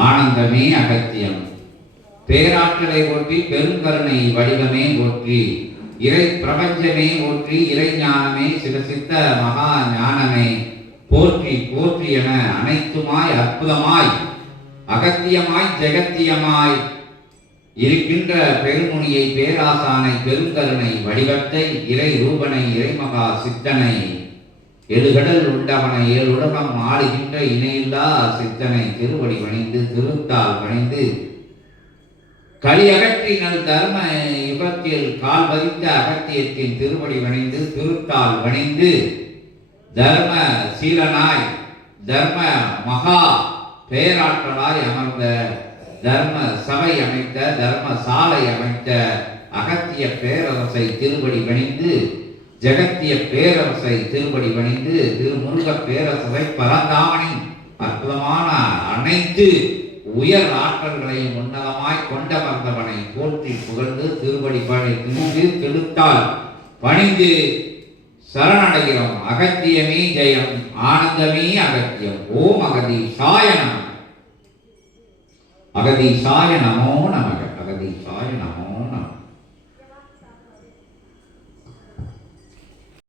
ஆனந்தமே அகத்தியம். பேராற்றலை போற்றி பெருங்கருணை வடிவமே போற்றி இறை பிரபஞ்சமே போற்றி இறை ஞானமே சிவசித்த மகா ஞானமே போற்றி போற்றி என அனைத்துமாய் அற்புதமாய் அகத்தியமாய் ஜெகத்தியமாய் இருக்கின்ற பெருமுனியை பேராசானை பெருங்கருணை வடிவத்தை இறை ரூபனை இறைமகா சித்தனை எழுகடல் உண்டவனை ஏழு உலகம் ஆளுகின்ற இணையில்லா சித்தனை திருவடி பணிந்து திருத்தால் பணிந்து. கலியகற்றி நல் தர்ம யுகத்தில் கால் பதித்த அகத்தியத்தின் திருவடி வணிந்து திருத்தால் வணிந்து தர்ம சீலனாய் தர்ம மகா பேராற்றலாய் அமர்ந்த தர்ம சபை அமைத்த தர்ம சாலை அமைத்த அகத்திய பேரரசை திருவடி வணிந்து ஜெகத்திய பேரரசை திருப்படி பணிந்து திருமுருக பேரரசை பரந்தாமணி அற்புதமான அனைத்து உயர் ஆற்றல்களையும் உன்னதமாய் வந்தவனை போற்றி புகழ்ந்து திருப்படி பணி திணிந்து கெடுத்தால் பணிந்து சரணடைகிறோம். அகத்தியமே ஜெயம் ஆனந்தமே அகத்தியம். ஓம் அகதி சாய நம அகதி சாய நமோ